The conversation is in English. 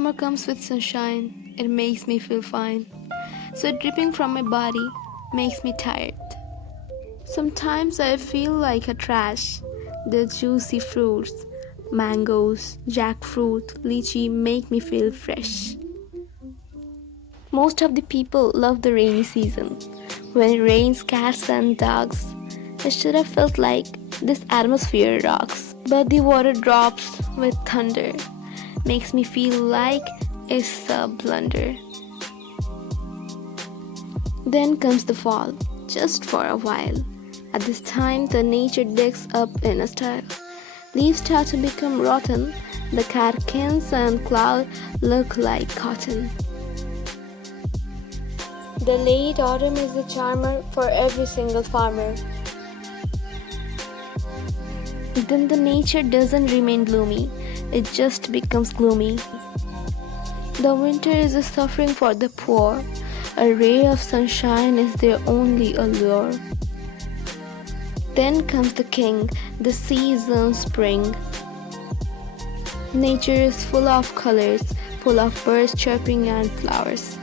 Summer comes with sunshine, it makes me feel fine. Sweat dripping from my body makes me tired. Sometimes I feel like a trash. The juicy fruits, mangoes, jackfruit, lychee make me feel fresh. Most of the people love the rainy season. When it rains, cats and dogs. It should have felt like this atmosphere rocks. But the water drops with thunder. Makes me feel like it's a blunder. Then comes the fall, just for a while. At this time, the nature digs up in a style. Leaves start to become rotten. The catkins and cloud look like cotton. The late autumn is the charmer for every single farmer. Then the nature doesn't remain gloomy, it just becomes gloomy. The winter is a suffering for the poor. A ray of sunshine is their only allure. Then comes the king, the season spring. Nature is full of colors, full of birds chirping and flowers.